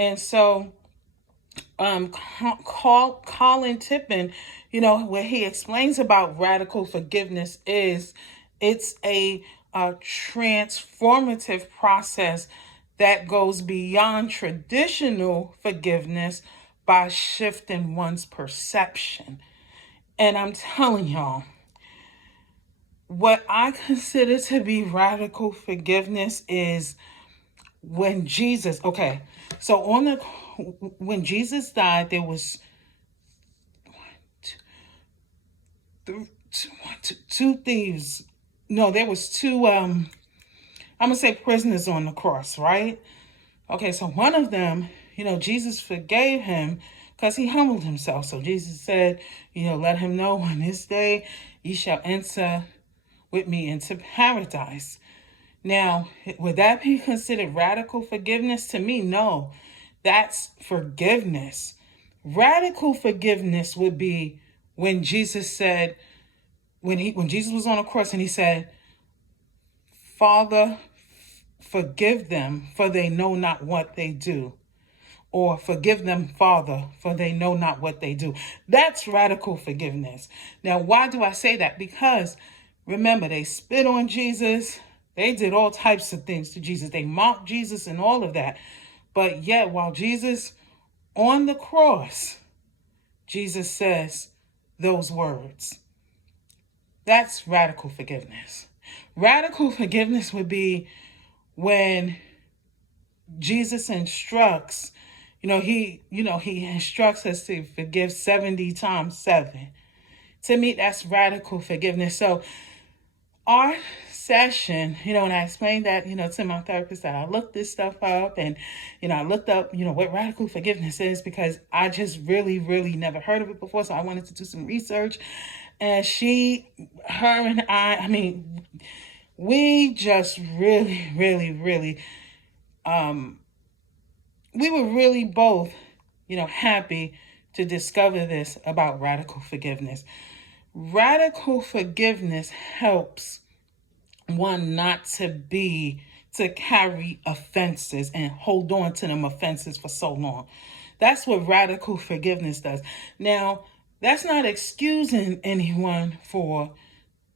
And so Colin Tippin, where he explains about radical forgiveness is it's a transformative process that goes beyond traditional forgiveness by shifting one's perception. And I'm telling y'all, what I consider to be radical forgiveness is when Jesus, okay, so when Jesus died, there was two thieves. No, there was two. I'm gonna say prisoners on the cross, right? Okay, so one of them, Jesus forgave him because he humbled himself. So Jesus said, let him know on this day ye shall enter with me into paradise. Now, would that be considered radical forgiveness? To me, no. That's forgiveness. Radical forgiveness would be when Jesus said, when Jesus was on the cross and he said, Father, forgive them, for they know not what they do. Or forgive them, Father, for they know not what they do. That's radical forgiveness. Now, why do I say that? Because remember, they spit on Jesus. They did all types of things to Jesus. They mocked Jesus and all of that. But yet, while Jesus on the cross, Jesus says those words. That's radical forgiveness. Radical forgiveness would be when Jesus instructs, he instructs us to forgive 70 times 7. To me, that's radical forgiveness. So our session, and I explained that, to my therapist that I looked this stuff up and, I looked up, what radical forgiveness is because I just really, really never heard of it before. So I wanted to do some research. And her and I mean, we just really, really, really, we were really both, happy to discover this about radical forgiveness. Radical forgiveness helps one not to carry offenses and hold on to them offenses for so long. That's what radical forgiveness does. Now, that's not excusing anyone for,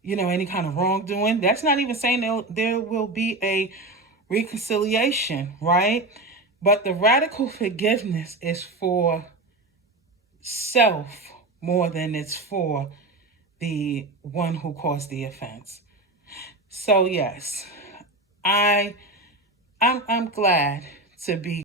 any kind of wrongdoing. That's not even saying there will be a reconciliation, right? But the radical forgiveness is for self more than it's for the one who caused the offense. So yes, I'm glad to be